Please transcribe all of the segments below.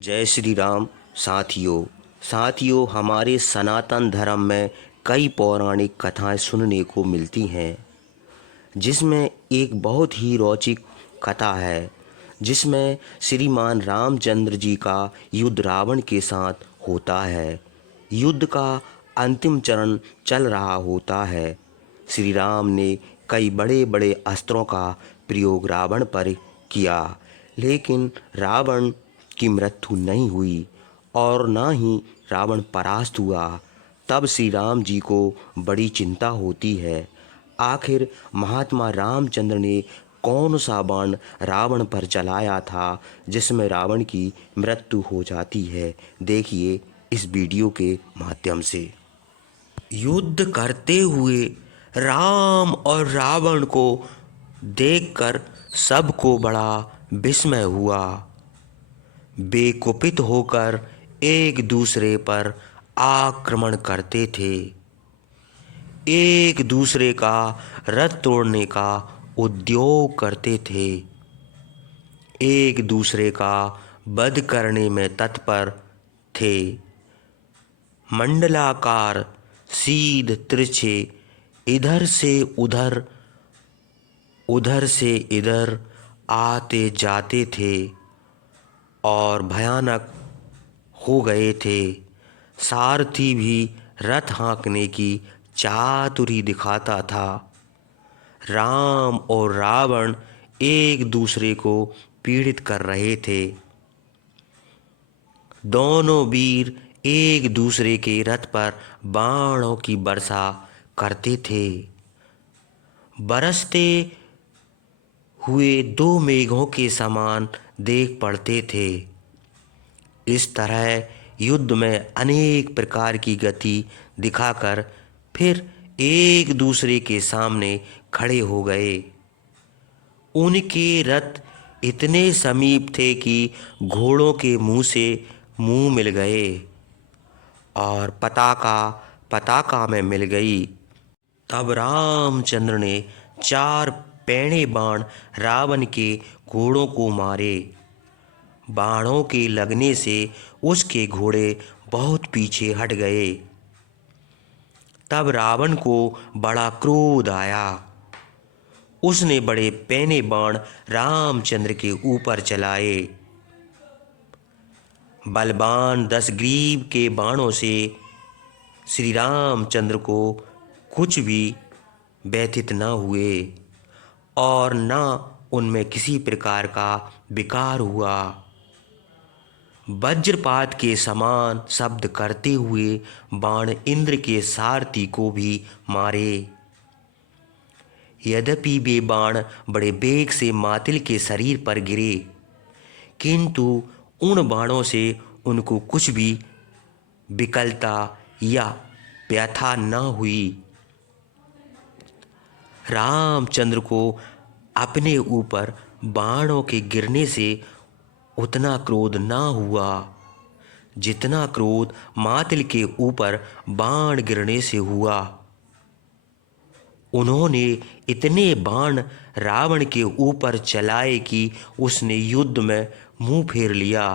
जय श्री राम। साथियों हमारे सनातन धर्म में कई पौराणिक कथाएं सुनने को मिलती हैं, जिसमें एक बहुत ही रोचक कथा है जिसमें श्रीमान रामचंद्र जी का युद्ध रावण के साथ होता है। युद्ध का अंतिम चरण चल रहा होता है। श्री राम ने कई बड़े बड़े अस्त्रों का प्रयोग रावण पर किया, लेकिन रावण की मृत्यु नहीं हुई और ना ही रावण परास्त हुआ। तब श्री राम जी को बड़ी चिंता होती है, आखिर महात्मा रामचंद्र ने कौन सा बाण रावण पर चलाया था जिसमें रावण की मृत्यु हो जाती है। देखिए इस वीडियो के माध्यम से। युद्ध करते हुए राम और रावण को देखकर सबको बड़ा विस्मय हुआ। वे कुपित होकर एक दूसरे पर आक्रमण करते थे, एक दूसरे का रथ तोड़ने का उद्योग करते थे, एक दूसरे का वध करने में तत्पर थे। मंडलाकार सीध तिरछे इधर से उधर, उधर से इधर आते जाते थे और भयानक हो गए थे। सारथी भी रथ हाँकने की चातुरी दिखाता था। राम और रावण एक दूसरे को पीड़ित कर रहे थे। दोनों वीर एक दूसरे के रथ पर बाणों की वर्षा करते थे। बरसते हुए दो मेघों के समान देख पड़ते थे। इस तरह युद्ध में अनेक प्रकार की गति दिखाकर फिर एक दूसरे के सामने खड़े हो गए। उनके रथ इतने समीप थे कि घोड़ों के मुंह से मुंह मिल गए और पताका पताका में मिल गई। तब रामचंद्र ने 4 पैणे बाण रावण के घोड़ों को मारे। बाणों के लगने से उसके घोड़े बहुत पीछे हट गए। तब रावण को बड़ा क्रोध आया। उसने बड़े पैने बाण रामचंद्र के ऊपर चलाए। बलवान दशग्रीव के बाणों से श्री रामचंद्र को कुछ भी व्यथित न हुए और न उनमें किसी प्रकार का विकार हुआ। वज्रपात के समान शब्द करते हुए बाण इंद्र के सारथी को भी मारे। यद्यपि वे बाण बड़े वेग से मातिल के शरीर पर गिरे, किंतु उन बाणों से उनको कुछ भी विकलता या व्यथा न हुई। रामचंद्र को अपने ऊपर बाणों के गिरने से उतना क्रोध न हुआ जितना क्रोध मातिल के ऊपर बाण गिरने से हुआ। उन्होंने इतने बाण रावण के ऊपर चलाए कि उसने युद्ध में मुंह फेर लिया।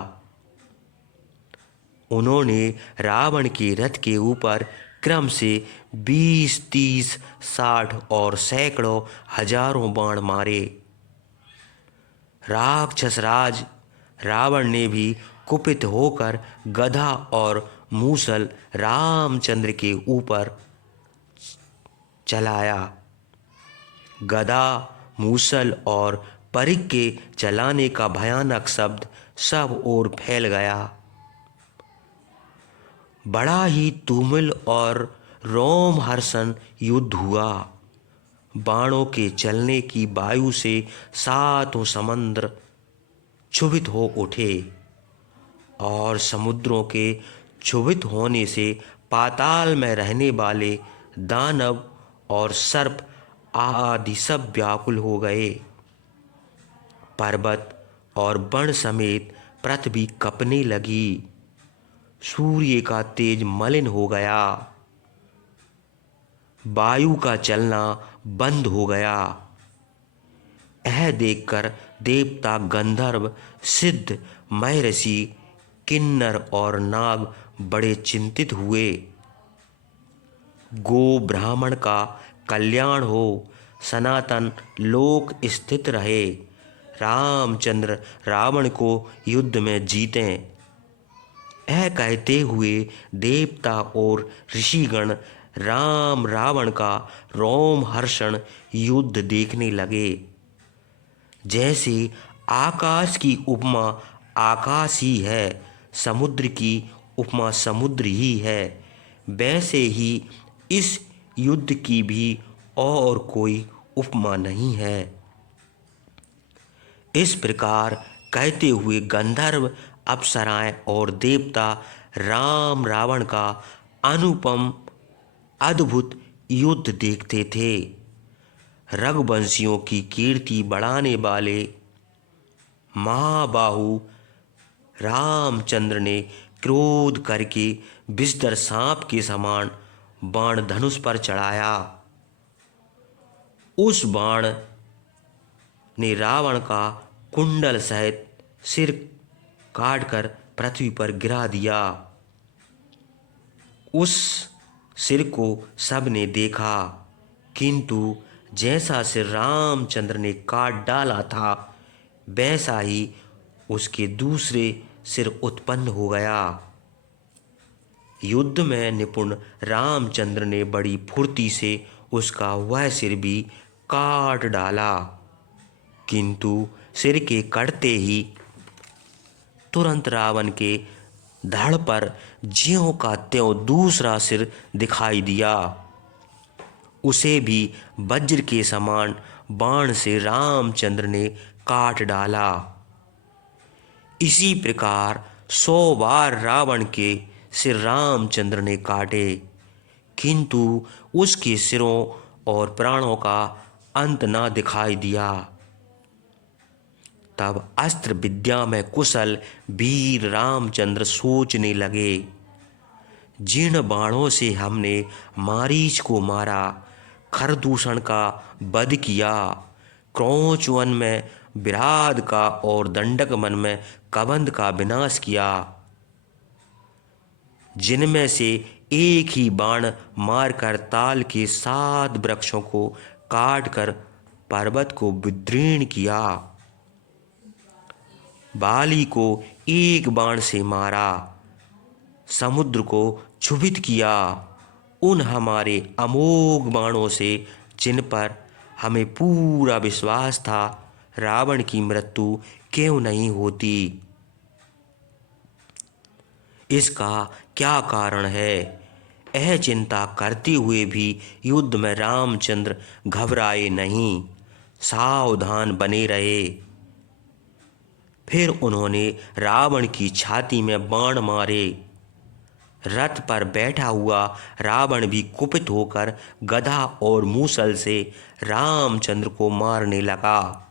उन्होंने रावण के रथ के ऊपर क्रम से 20, 30, 60 और सैकड़ों हजारों बाण मारे। राक्षस राज रावण ने भी कुपित होकर गदा और मूसल रामचंद्र के ऊपर चलाया। गदा, मूसल और परिघ के चलाने का भयानक शब्द सब ओर फैल गया। बड़ा ही तुमुल और रोमहर्षण युद्ध हुआ। बाणों के चलने की वायु से 7 समुद्र क्षुभित हो उठे और समुद्रों के क्षुभित होने से पाताल में रहने वाले दानव और सर्प आदि सब व्याकुल हो गए। पर्वत और वन समेत पृथ्वी कँपने लगी। सूर्य का तेज मलिन हो गया। वायु का चलना बंद हो गया। यह देखकर देवता, गंधर्व, सिद्ध, महर्षि किन्नर और नाग बड़े चिंतित हुए। गो ब्राह्मण का कल्याण हो, सनातन लोक स्थित रहे, रामचंद्र रावण को युद्ध में जीतें। यह कहते हुए देवता और ऋषिगण राम रावण का रोमहर्षण युद्ध देखने लगे। जैसे आकाश की उपमा आकाश ही है, समुद्र की उपमा समुद्र ही है, वैसे ही इस युद्ध की भी और कोई उपमा नहीं है। इस प्रकार कहते हुए गंधर्व, अप्सराएं और देवता राम रावण का अनुपम अद्भुत युद्ध देखते थे। रघुवंशियों की कीर्ति बढ़ाने वाले महाबाहु रामचंद्र ने क्रोध करके विषधर सांप के समान बाण धनुष पर चढ़ाया। उस बाण ने रावण का कुंडल सहित सिर काटकर पृथ्वी पर गिरा दिया। उस सिर को सबने देखा, किंतु जैसा सिर रामचंद्र ने काट डाला था वैसा ही उसके दूसरे सिर उत्पन्न हो गया। युद्ध में निपुण रामचंद्र ने बड़ी फुर्ती से उसका वह सिर भी काट डाला, किंतु सिर के कटते ही तुरंत रावण के धड़ पर ज्यों का त्यों दूसरा सिर दिखाई दिया। उसे भी वज्र के समान बाण से रामचंद्र ने काट डाला। इसी प्रकार 100 बार रावण के सिर रामचंद्र ने काटे, किंतु उसके सिरों और प्राणों का अंत ना दिखाई दिया। तब अस्त्र विद्या में कुशल वीर रामचंद्र सोचने लगे, जिन बाणों से हमने मारीच को मारा, खरदूषण का वध किया, क्रौंच वन में विराध का और दंडक वन में कबंध का विनाश किया, जिनमें से एक ही बाण मारकर ताल के 7 वृक्षों को काटकर पर्वत को विदीर्ण किया, बाली को एक बाण से मारा, समुद्र को क्षुभित किया, उन हमारे अमोघ बाणों से जिन पर हमें पूरा विश्वास था रावण की मृत्यु क्यों नहीं होती। इसका क्या कारण है? यह चिंता करते हुए भी युद्ध में रामचंद्र घबराए नहीं, सावधान बने रहे। फिर उन्होंने रावण की छाती में बाण मारे। रथ पर बैठा हुआ रावण भी कुपित होकर गदा और मूसल से रामचंद्र को मारने लगा।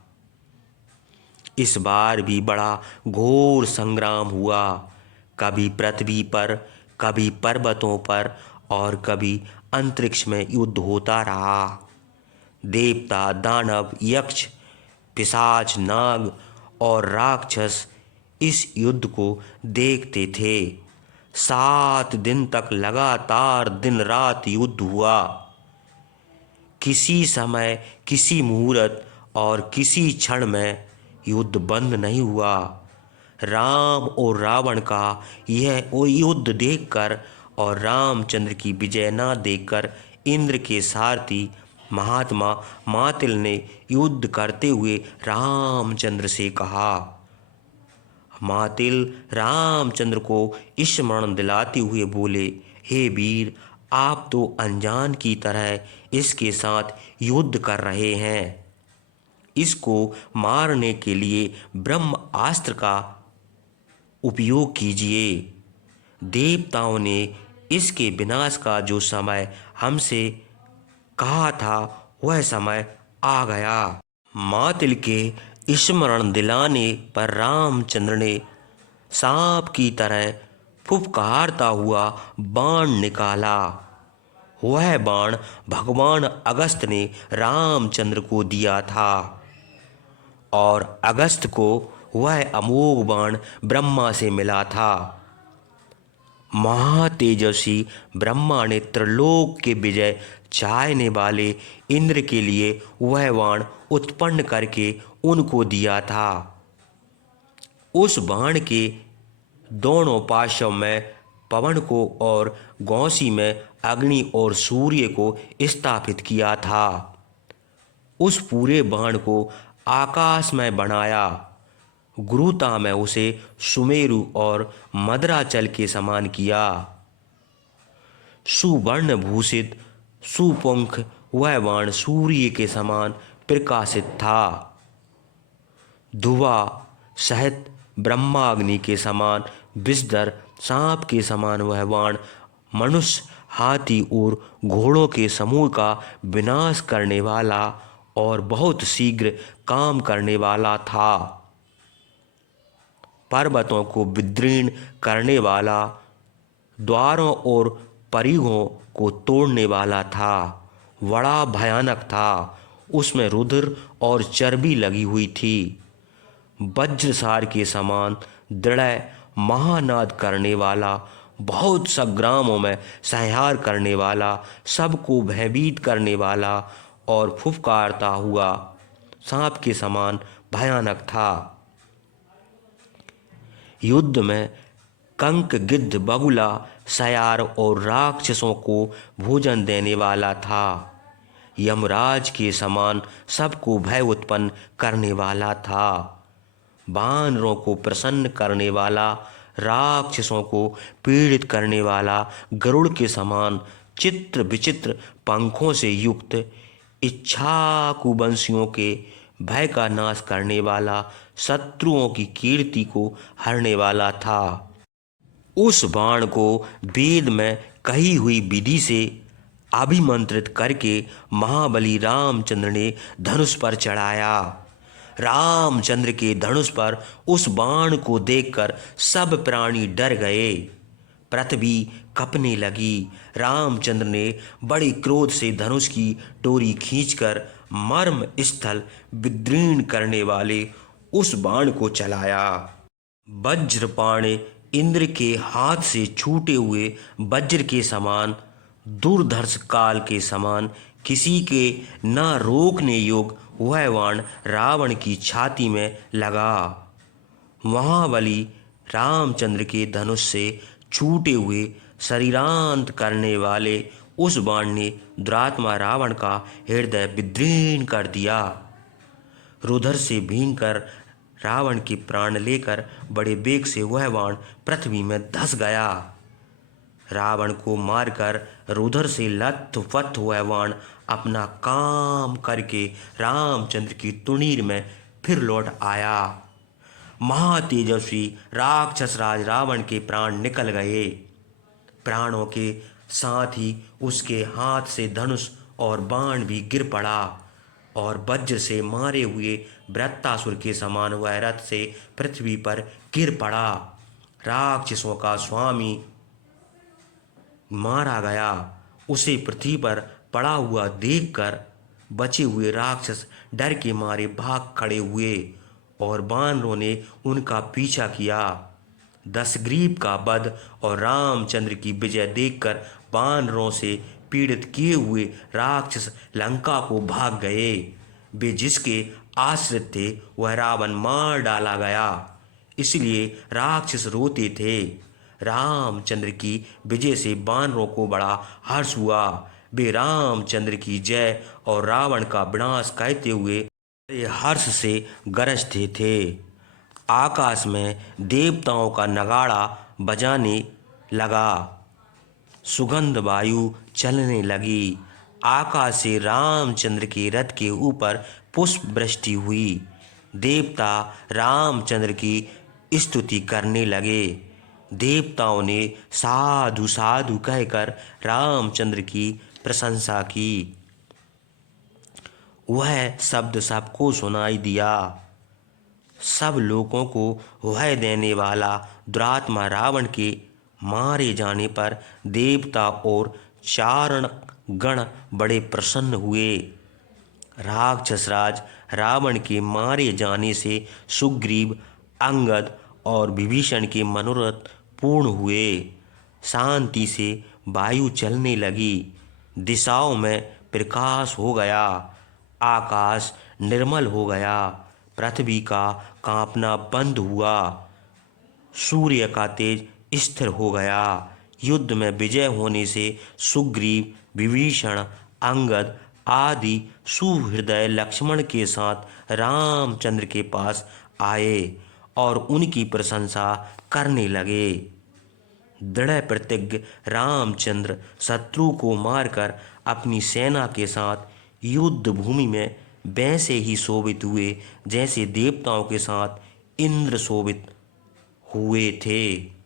इस बार भी बड़ा घोर संग्राम हुआ। कभी पृथ्वी पर, कभी पर्वतों पर और कभी अंतरिक्ष में युद्ध होता रहा। देवता, दानव, यक्ष, पिशाच, नाग और राक्षस इस युद्ध को देखते थे। 7 दिन तक लगातार दिन रात युद्ध हुआ। किसी समय, किसी मुहूर्त और किसी क्षण में युद्ध बंद नहीं हुआ। राम और रावण का यह युद्ध देखकर और रामचंद्र की विजय न देखकर इंद्र के सारथी महात्मा मातिल ने युद्ध करते हुए रामचंद्र से कहा। मातिल रामचंद्र को स्मरण दिलाते हुए बोले, हे वीर, आप तो अनजान की तरह इसके साथ युद्ध कर रहे हैं। इसको मारने के लिए ब्रह्मास्त्र का उपयोग कीजिए। देवताओं ने इसके विनाश का जो समय हमसे कहा था वह समय आ गया। मातिल के स्मरण दिलाने पर रामचंद्र ने सांप की तरह फुफकारता हुआ बाण निकाला। वह बाण भगवान अगस्त ने रामचंद्र को दिया था और अगस्त को वह अमोघ बाण ब्रह्मा से मिला था। महातेजस्वी ब्रह्मा ने त्रिलोक के विजय चाहने वाले इंद्र के लिए वह बाण उत्पन्न करके उनको दिया था। उस बाण के दोनों पार्श्व में पवन को और गौसी में अग्नि और सूर्य को स्थापित किया था। उस पूरे बाण को आकाश में बनाया। गुरुता में उसे सुमेरु और मदराचल के समान किया। सुवर्ण भूषित सुपंख वह बाण सूर्य के समान प्रकाशित था। धुआ सहित ब्रह्माग्नि के समान विषधर सांप के समान वह बाण मनुष्य, हाथी और घोड़ों के समूह का विनाश करने वाला और बहुत शीघ्र काम करने वाला था। पर्वतों को विदीर्ण करने वाला, द्वारों और परिघों को तोड़ने वाला था। बड़ा भयानक था। उसमें रुधिर और चर्बी लगी हुई थी। वज्रसार के समान दृढ़, महानाद करने वाला, बहुत संग्रामों में संहार करने वाला, सबको भयभीत करने वाला और फुफकारता हुआ सांप के समान भयानक था। युद्ध में कंक, गिद्ध, बगुला, सयार और राक्षसों को भोजन देने वाला था। यमराज के समान सबको भय उत्पन्न करने वाला था। वानरों को प्रसन्न करने वाला, राक्षसों को पीड़ित करने वाला, गरुड़ के समान चित्र विचित्र पंखों से युक्त, इच्छाकुवंशियों के भय का नाश करने वाला, शत्रुओं की कीर्ति को हरने वाला था। उस बाण को वेद में कही हुई विधि से अभिमंत्रित करके महाबली रामचंद्र ने धनुष पर चढ़ाया। रामचंद्र के धनुष पर उस बाण को देखकर सब प्राणी डर गए। पृथ्वी कँपने लगी। रामचंद्र ने बड़े क्रोध से धनुष की डोरी खींचकर मर्म स्थल विदीर्ण करने वाले उस बाण को चलाया। वज्रपाण इंद्र के हाथ से छूटे हुए वज्र के समान, दुर्धर्ष काल के समान, किसी के न रोकने योग्य वह बाण रावण की छाती में लगा। महाबली रामचंद्र के धनुष से छूटे हुए शरीरांत करने वाले उस बाण ने दुरात्मा रावण का हृदय विदीर्ण कर दिया। रुधिर से भींकर रावण के प्राण लेकर बड़े वेग से वह बाण पृथ्वी में धंस गया। रावण को मारकर रुधिर से लथपथ वह बाण अपना काम करके रामचंद्र की तुनीर में फिर लौट आया। महातेजस्वी राक्षस राज रावण के प्राण निकल गए। प्राणों के साथ ही उसके हाथ से धनुष और बाण भी गिर पड़ा और वज्र से मारे हुए वृत्तासुर के समान वह रथ से पृथ्वी पर गिर पड़ा। राक्षसों का स्वामी मारा गया। उसे पृथ्वी पर पड़ा हुआ देखकर बचे हुए राक्षस डर के मारे भाग खड़े हुए और वानरों ने उनका पीछा किया। दशग्रीव का वध और रामचंद्र की विजय देखकर वानरों से पीड़ित किए हुए राक्षस लंका को भाग गए। वे जिसके आश्रित थे वह रावण मार डाला गया, इसलिए राक्षस रोते थे। रामचंद्र की विजय से वानरों को बड़ा हर्ष हुआ। वे रामचंद्र की जय और रावण का विनाश कहते हुए बड़े हर्ष से गरजते थे। आकाश में देवताओं का नगाड़ा बजाने लगा। सुगंध वायु चलने लगी। आकाश से रामचंद्र के रथ के ऊपर पुष्प वृष्टि हुई। देवता रामचंद्र की स्तुति करने लगे। देवताओं ने साधु साधु कहकर रामचंद्र की प्रशंसा की। वह शब्द सबको सुनाई दिया। सब लोगों को भय देने वाला दुरात्मा रावण के मारे जाने पर देवता और चारण गण बड़े प्रसन्न हुए। राक्षसराज रावण के मारे जाने से सुग्रीव अंगद और विभीषण के मनोरथ पूर्ण हुए। शांति से वायु चलने लगी, दिशाओं में प्रकाश हो गया, आकाश निर्मल हो गया, पृथ्वी का कांपना बंद हुआ, सूर्य का तेज स्थिर हो गया। युद्ध में विजय होने से सुग्रीव, विभीषण, अंगद आदि सुहृदय लक्ष्मण के साथ रामचंद्र के पास आए और उनकी प्रशंसा करने लगे। दृढ़ प्रतिज्ञ रामचंद्र शत्रु को मारकर अपनी सेना के साथ युद्ध भूमि में वैसे ही शोभित हुए जैसे देवताओं के साथ इंद्र शोभित हुए थे।